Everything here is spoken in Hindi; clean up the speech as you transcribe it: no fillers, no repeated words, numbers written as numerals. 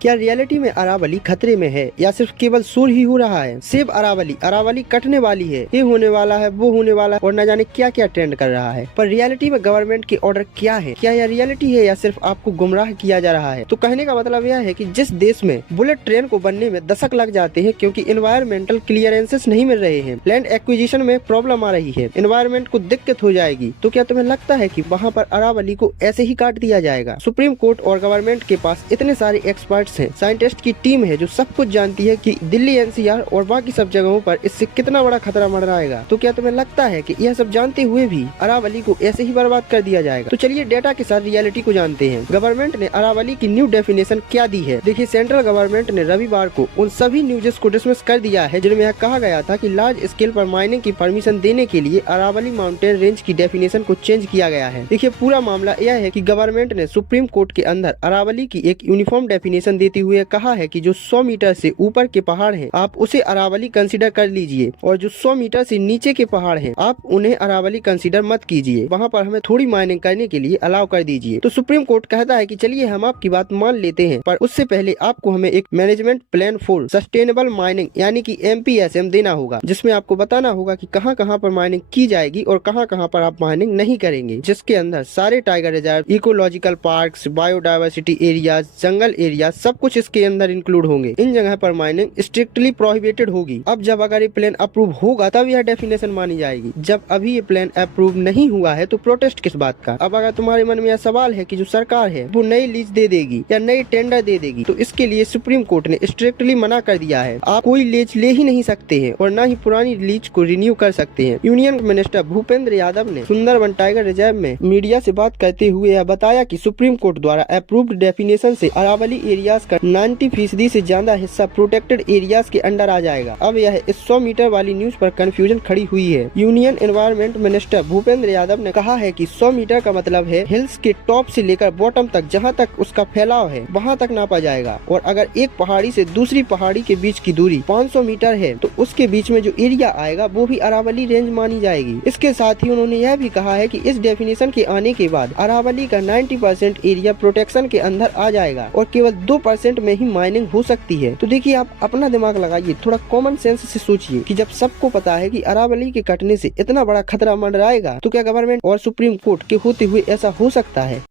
क्या रियलिटी में अरावली खतरे में है या सिर्फ केवल शोर ही हो रहा है? सेव अरावली, अरावली कटने वाली है, ये होने वाला है, वो होने वाला है और न जाने क्या क्या ट्रेंड कर रहा है। पर रियलिटी में गवर्नमेंट की ऑर्डर क्या है? क्या यह रियलिटी है या सिर्फ आपको गुमराह किया जा रहा है? तो कहने का मतलब यह है कि जिस देश में बुलेट ट्रेन को बनने में दशक लग जाते हैं क्योंकि एनवायरमेंटल क्लियरेंसेस नहीं मिल रहे हैं, लैंड एक्विजिशन में प्रॉब्लम आ रही है, एनवायरमेंट को दिक्कत हो जाएगी, तो क्या तुम्हें लगता है कि वहाँ पर अरावली को ऐसे ही काट दिया जाएगा? सुप्रीम कोर्ट और गवर्नमेंट के पास इतने सारे एक्सपर्ट्स हैं, साइंटिस्ट की टीम है जो सब कुछ जानती है कि दिल्ली एनसीआर और बाकी सब जगहों पर इससे कितना बड़ा खतरा मंडराएगा। तो क्या तुम्हें लगता है कि यह सब जानते हुए भी अरावली को ऐसे ही बर्बाद कर दिया जाएगा? तो चलिए डेटा के साथ रियलिटी को जानते हैं। गवर्नमेंट ने अरावली की न्यू डेफिनेशन क्या दी है? देखिए, सेंट्रल गवर्नमेंट ने रविवार को उन सभी न्यूज़ को डिसमिस कर दिया है जिनमें यह कहा गया था कि लार्ज स्केल पर माइनिंग की परमिशन देने के लिए अरावली माउंटेन रेंज की डेफिनेशन को चेंज किया गया है। देखिए, पूरा मामला यह है कि गवर्नमेंट ने सुप्रीम कोर्ट के अंदर अरावली की एक यूनिफॉर्म डेफिनेशन देते हुए कहा है कि जो 100 मीटर से ऊपर के पहाड़ हैं, आप उसे अरावली कंसीडर कर लीजिए और जो 100 मीटर से नीचे के पहाड़ हैं, आप उन्हें अरावली कंसीडर मत कीजिए। वहाँ पर हमें थोड़ी माइनिंग करने के लिए अलाउ कर दीजिए। तो सुप्रीम कोर्ट कहता है कि चलिए हम आपकी बात मान लेते हैं, पर उससे पहले आपको हमें एक management plan for sustainable mining यानी कि MPSM देना होगा, जिसमें आपको बताना होगा कि कहां कहां पर माइनिंग की जाएगी और कहां कहां पर आप माइनिंग नहीं करेंगे, जिसके अंदर सारे tiger reserve, ecological parks, biodiversity areas, जंगल एरिया सब कुछ इसके अंदर इंक्लूड होंगे। इन जगह पर माइनिंग स्ट्रिक्टली प्रोहिबिटेड होगी। अब जब अगर ये प्लान अप्रूव होगा तब यह डेफिनेशन मानी जाएगी। जब अभी ये प्लान अप्रूव नहीं हुआ है तो प्रोटेस्ट किस बात का? अब अगर तुम्हारे मन में यह सवाल है कि जो सरकार है वो नई लीज दे देगी या नई टेंडर दे देगी, तो इसके लिए सुप्रीम कोर्ट ने स्ट्रिक्टली मना कर दिया है। आप कोई लीज ले ही नहीं सकते हैं और न ही पुरानी लीज को रिन्यू कर सकते हैं। यूनियन मिनिस्टर भूपेंद्र यादव ने सुंदरबन टाइगर रिजर्व में मीडिया से बात करते हुए यह बताया कि सुप्रीम कोर्ट द्वारा अप्रूव्ड डेफिनेशन से अरावली एरियाज का 90% से ज्यादा हिस्सा प्रोटेक्टेड एरियाज के अंडर आ जाएगा। अब यह इस 100 मीटर वाली न्यूज पर कंफ्यूजन खड़ी हुई है। Union environment minister Bhupendra Yadav ने कहा है कि 100 मीटर का मतलब है हिल्स के टॉप से लेकर बॉटम तक, जहां तक उसका फैलाव है वहां तक नापा जाएगा। और अगर एक पहाड़ी से दूसरी पहाड़ी के बीच की दूरी 500 मीटर है तो उसके बीच में जो एरिया आएगा वो भी अरावली रेंज मानी जाएगी। इसके साथ ही उन्होंने यह भी कहा है कि इस डेफिनेशन के आने के बाद अरावली का 90% एरिया प्रोटेक्शन के अंदर आ जाएगा और केवल 2% में ही माइनिंग हो सकती है। तो देखिए, आप अपना दिमाग लगाइए, थोड़ा कॉमन सेंस से सोचिए कि जब सबको पता है कि अरावली के कटने से इतना बड़ा खतरा मंडराएगा तो क्या गवर्नमेंट और सुप्रीम कोर्ट के होते हुए ऐसा हो सकता है?